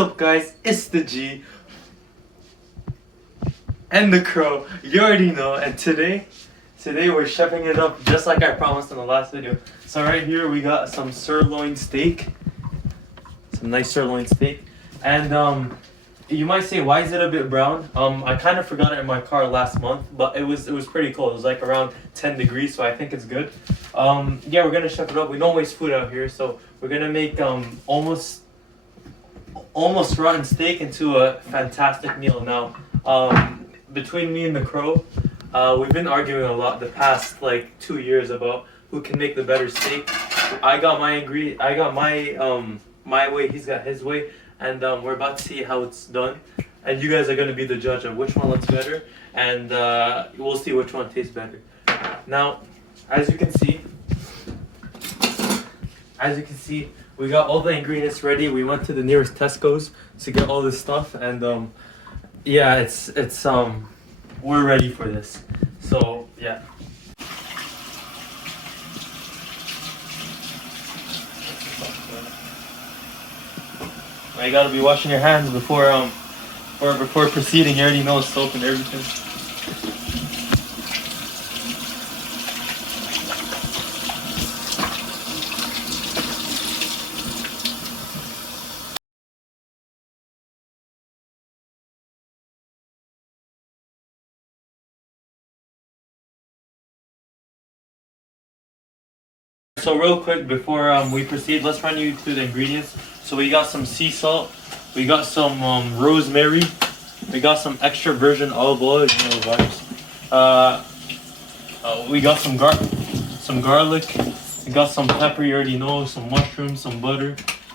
What's up guys, it's the G and the Crow, you already know, and today we're chefing it up just like I promised in the last video. So right here we got some sirloin steak, some nice sirloin steak, and you might say, why is it a bit brown? I kind of forgot it in my car last month, but it was pretty cold. It was like around 10 degrees, so I think it's good. Yeah, we're gonna chef it up. We don't waste food out here, so we're gonna make almost rotten steak into a fantastic meal. Now, between me and the Crow, we've been arguing a lot the past like 2 years about who can make the better steak. I got my my way, he's got his way, and we're about to see how it's done. And you guys are gonna be the judge of which one looks better, and we'll see which one tastes better. Now, as you can see, we got all the ingredients ready. We went to the nearest Tesco's to get all this stuff, and yeah, it's we're ready for this. So yeah. Now you gotta be washing your hands before proceeding. You already know soap and everything. So real quick before we proceed, let's run you through the ingredients. So we got some sea salt, we got some rosemary, we got some extra virgin olive oil, you know the vibes. We got some garlic, we got some pepper, you already know, some mushrooms, some butter,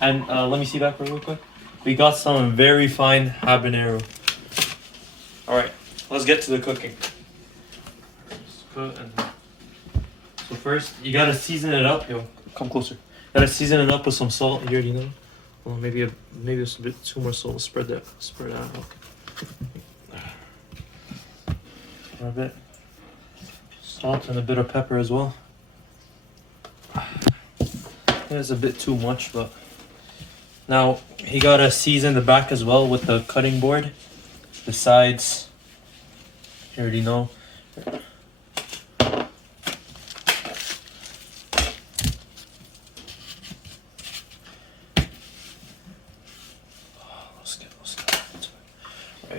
and let me see that for real quick. We got some very fine habanero. All right, let's get to the cooking. So first, you gotta season it up. Yo, come closer. You gotta season it up with some salt. You already know. Well, maybe it's a bit too much salt. Spread that out. A bit salt and a bit of pepper as well. It's a bit too much, but now you gotta season the back as well with the cutting board. The sides, you already know.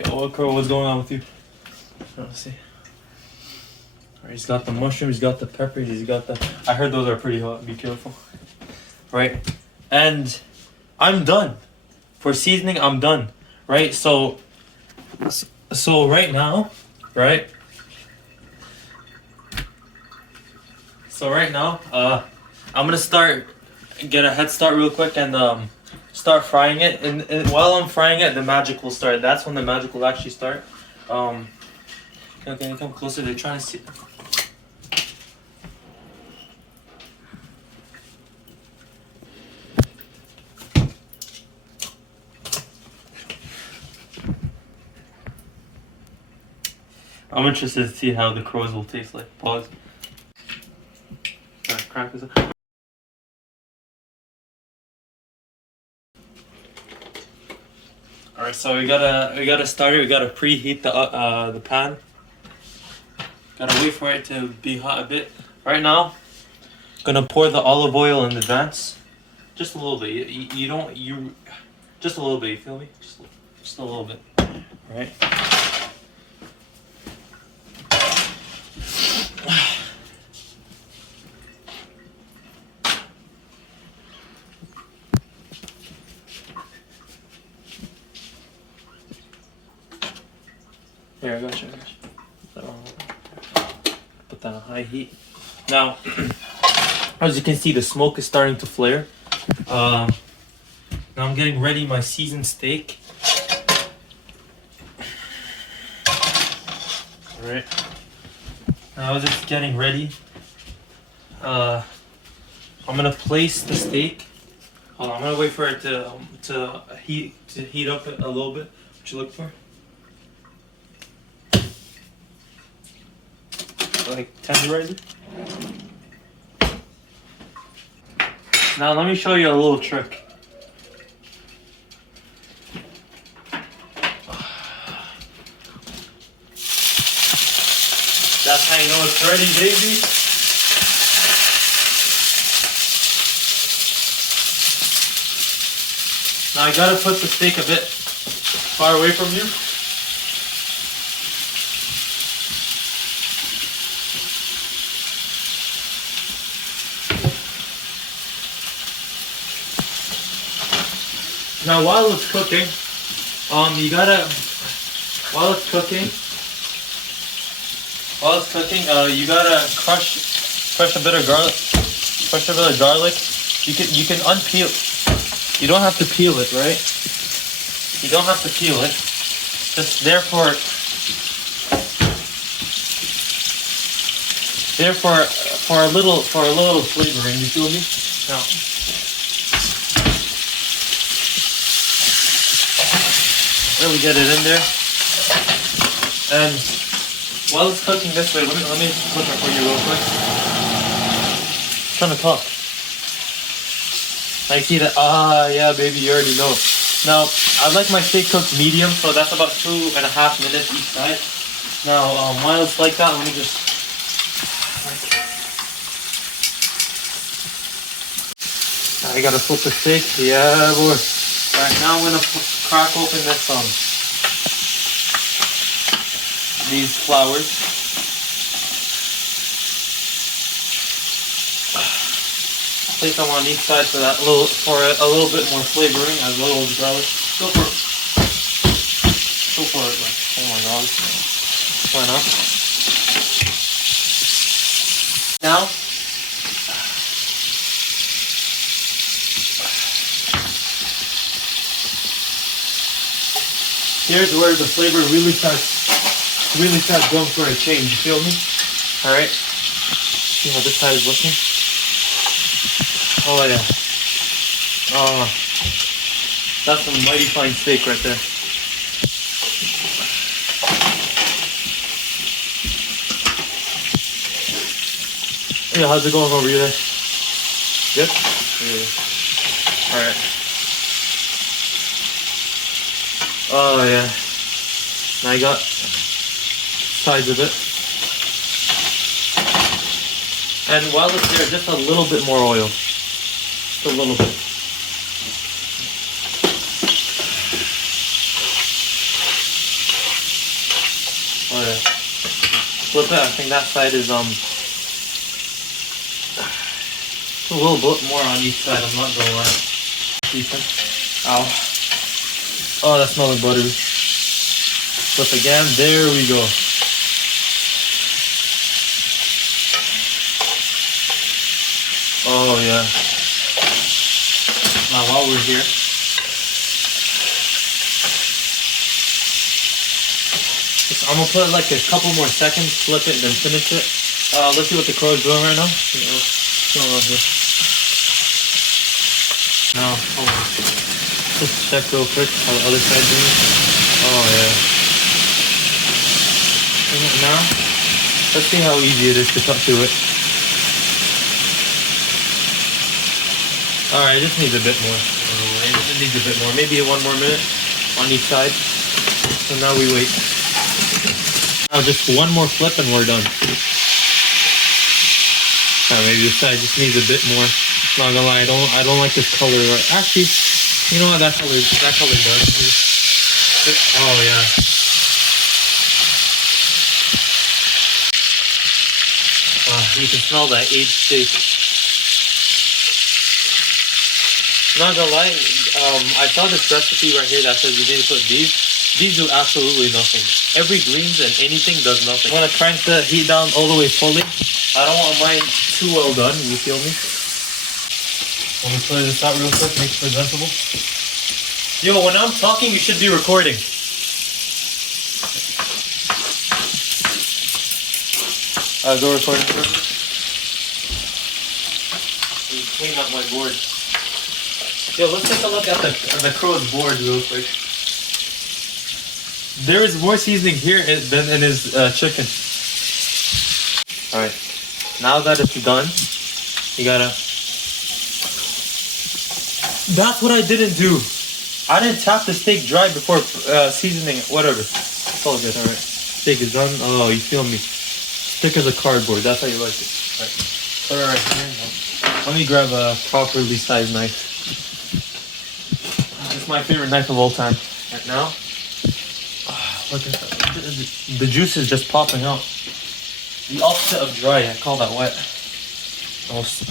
What Crow, what's going on with you? Let's see. Alright, he's got the mushrooms, he's got the peppers, he's got the... I heard those are pretty hot, be careful. Right, and I'm done. For seasoning, I'm done. Right, so right now, right? So right now, I'm gonna get a head start real quick and start frying it, and while I'm frying it, the magic will start. That's when the magic will actually start. Can you come closer? They're trying to see. I'm interested to see how the crows will taste like. Pause. Crack this up. Alright, so we gotta start it. We gotta preheat the pan. Gotta wait for it to be hot a bit. Right now, gonna pour the olive oil in advance, just a little bit. Just a little bit. You feel me? Just a little bit. Right. Here, I got you. Put that on high heat. Now, as you can see, the smoke is starting to flare. Now I'm getting ready my seasoned steak. Alright. Now as it's getting ready, I'm gonna place the steak. Hold on, I'm gonna wait for it to heat up a little bit. What you look for? Like tenderizer. Now let me show you a little trick. That's how you know it's ready, baby. Now I gotta put the steak a bit far away from you. Now while it's cooking, you gotta crush a bit of garlic. Crush a bit of garlic. You can unpeel. You don't have to peel it, right? You don't have to peel it. Just there for a little flavoring. You feel me? Now, really get it in there. And while it's cooking this way, let me flip it for you real quick. I'm trying to talk. I see that. Ah, yeah, baby, you already know. Now, I like my steak cooked medium, so that's about 2.5 minutes each side. Now, while it's like that, let me just. I gotta flip the steak. Yeah, boy. Alright, now I'm gonna crack open these flowers. Place them on each side for a little bit more flavoring, as well as garlic. Go for it. Like, oh my god. Why not? Now, here's where the flavor really starts going for a change. You feel me? All right. See how this side is looking? Oh yeah. Oh, that's some mighty fine steak right there. Yeah, how's it going over there? Yep. Yeah. All right. Oh yeah. Now I got sides of it. And while it's there, just a little bit more oil. Just a little bit. Oh yeah. Flip it. I think that side is a little bit more on each side. I'm not gonna lie. Decent. Ow. Oh, that smells like buttery. Flip again. There we go. Oh yeah. Now while we're here, I'm gonna put like a couple more seconds, flip it, then finish it. Let's see what the crow is doing right now. What's going on here? Now, hold on. Just check real quick how the other side doing. Oh yeah. And now, let's see how easy it is to cut through it. Alright, it just needs a bit more. It needs a bit more. Maybe 1 more minute on each side. So now we wait. Now just 1 more flip and we're done. Maybe this side just needs a bit more. Not gonna lie, I don't like this color. Actually, you know what? That color does. Oh yeah. You can smell that aged steak. Not gonna lie, I saw this recipe right here that says you need to put these. These do absolutely nothing. Every greens and anything does nothing. I'm gonna crank the heat down all the way fully. I don't want mine too well done, you feel me? Let me clear this out real quick, make it presentable. Yo, when I'm talking, you should be recording. Go recording first. Clean up my board. Yo, let's take a look at the crow's board real quick. There is more seasoning here than in his chicken. Alright, now that it's done, you gotta... That's what I didn't do. I didn't tap the steak dry before seasoning it, whatever. It's all good, alright. Steak is done. Oh, you feel me? thick as a cardboard. That's how you like it. Right. Put it right here. Let me grab a properly sized knife. This is my favorite knife of all time. Right now, look at that. The juice is just popping out. The opposite of dry. I call that wet. Almost.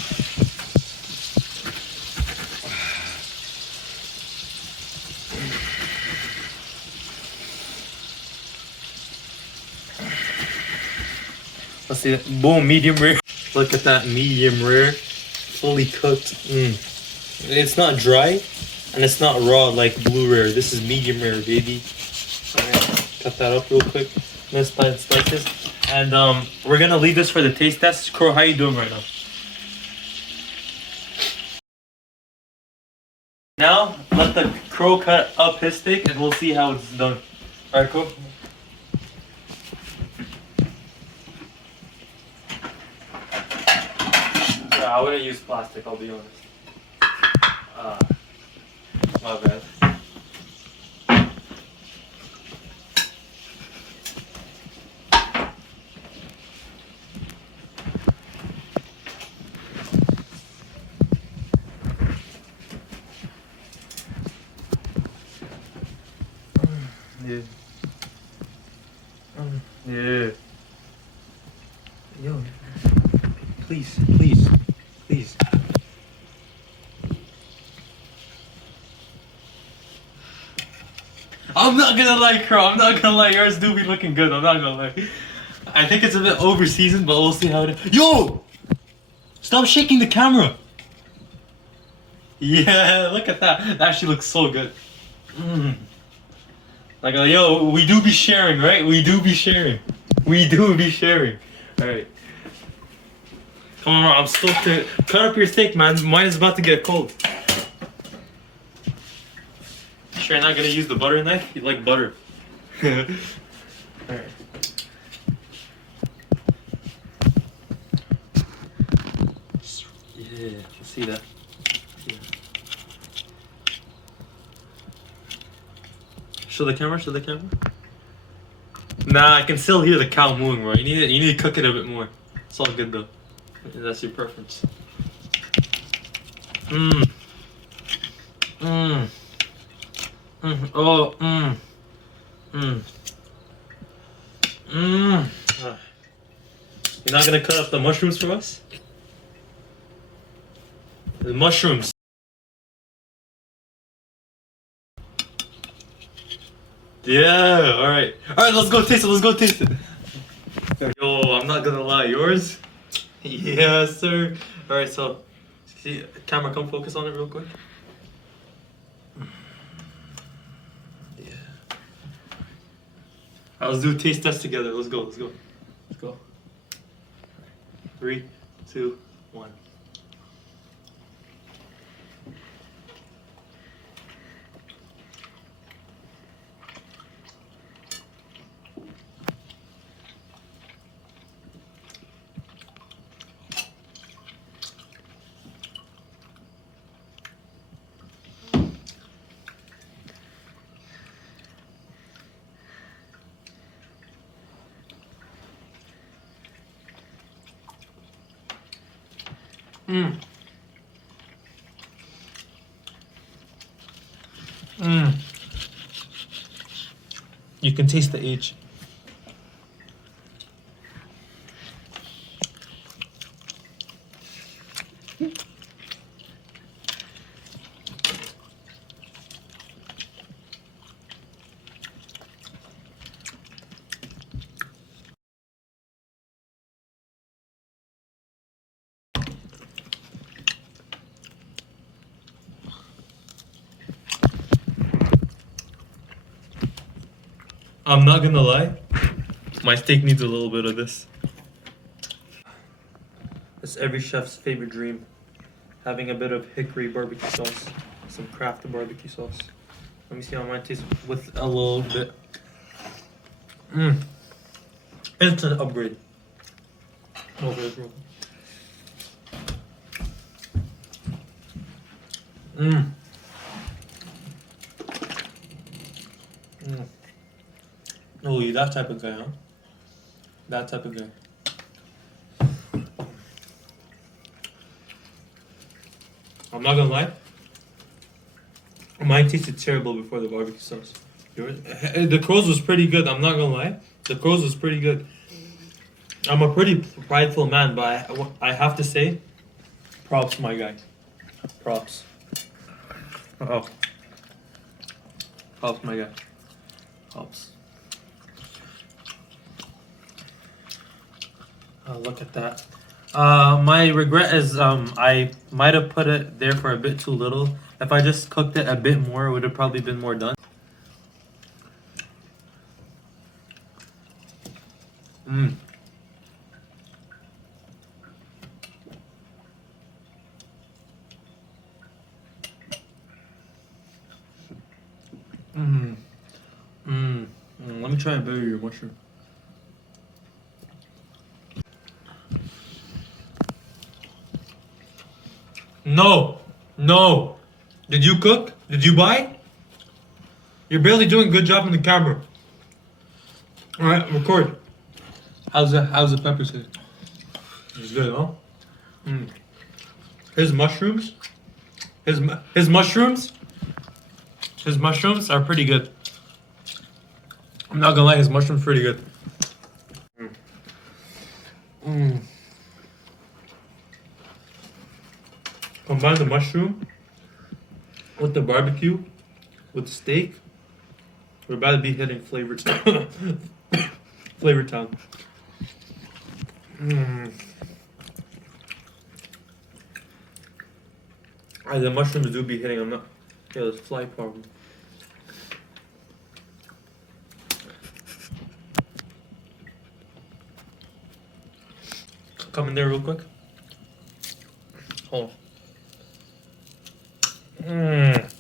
Let's see that. Boom, medium rare. Look at that, medium rare. Fully cooked. It's not dry and it's not raw like blue rare. This is medium rare, baby. Cut that up real quick. Nice slices. And we're gonna leave this for the taste test. Cro, how you doing right now? Now let the Cro cut up his steak and we'll see how it's done. Alright, Cro? I wouldn't use plastic, I'll be honest. My bad. Yeah. Yeah. Yo, please. I'm not gonna lie, Cro. I'm not gonna lie. Yours do be looking good. I'm not gonna lie. I think it's a bit over seasoned, but we'll see how it is. Yo! Stop shaking the camera. Yeah, look at that. That actually looks so good. Like, yo, we do be sharing, right? We do be sharing. Alright. Come on, I'm stoked to cut up your steak, man. Mine is about to get cold. Sure, you're not gonna use the butter knife? You like butter. Alright. Yeah, let's see that. Yeah. Show the camera. Nah, I can still hear the cow mooing, bro. You need to cook it a bit more. It's all good though. That's your preference. You're not gonna cut up the mushrooms for us? The mushrooms. Yeah, alright. Alright, let's go taste it. Yo, I'm not gonna lie, yours? Yes, sir. Alright, so, see, camera, come focus on it real quick. Yeah. Alright, let's do a taste test together. Let's go. 3, 2, 1. You can taste the age. I'm not gonna lie, my steak needs a little bit of this. It's every chef's favorite dream. Having a bit of hickory barbecue sauce, some Kraft barbecue sauce. Let me see how mine tastes with a little bit. Instant upgrade. Over bro. Oh, you that type of guy, huh? That type of guy. not gonna lie. Mine tasted terrible before the barbecue sauce. The Cro's was pretty good. I'm not gonna lie. The Cro's was pretty good. I'm a pretty prideful man, but I have to say, props, my guy. Props. Oh. Props, my guy. Props. Oh, look at that. My regret is I might have put it there for a bit too little. If I just cooked it a bit more, it would have probably been more done. Mmm. Mmm. Mmm. Let me try and bury your mushroom. No. No. Did you cook? Did you buy? You're barely doing a good job on the camera. Alright, record. How's the pepper taste? It's good, huh? Mm. His mushrooms. His mushrooms. His mushrooms are pretty good. I'm not gonna lie, his mushrooms pretty good. Mm. Mm. Combine the mushroom with the barbecue, with the steak. We're about to be hitting flavor flavor town. Mm. The mushrooms do be hitting. I'm not. Yeah, there's fly problem. Come in there real quick. Oh. Mmm.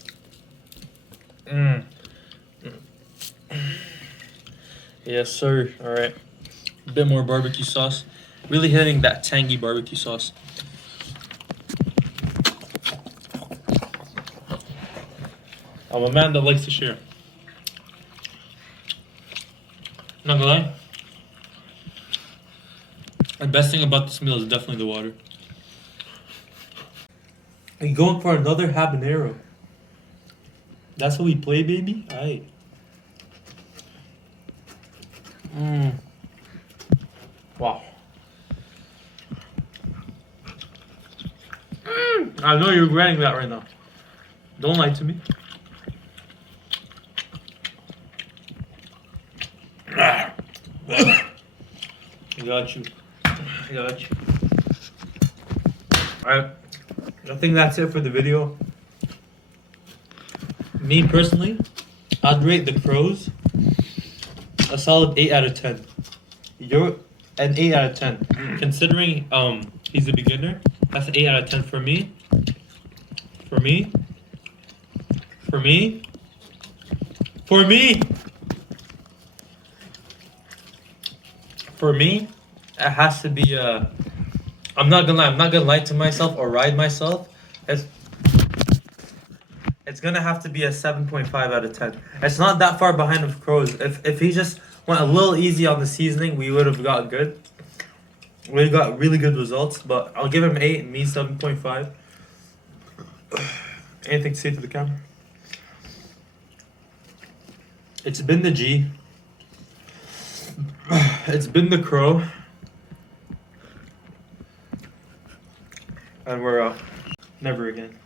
Mmm. Yes, sir. All right. A bit more barbecue sauce. Really hitting that tangy barbecue sauce. I'm a man that likes to share. Not gonna lie. The best thing about this meal is definitely the water. Are you going for another habanero? That's how we play, baby? Aight. Mmm. Wow. I know you're regretting that right now. Don't lie to me. I got you. I got you. Alright. I think that's it for the video. Me personally, I'd rate the Crows a solid 8 out of 10. You're an 8 out of 10. Considering he's a beginner, that's an 8 out of 10 for me. For me. For me. For me. For me, it has to be I'm not gonna lie to myself or ride myself. It's gonna have to be a 7.5 out of 10. It's not that far behind of Crows. If he just went a little easy on the seasoning, we would have got good. We got really good results, but I'll give him 8 and me 7.5. Anything to say to the camera? It's been the G. It's been the Crow. And we're never again.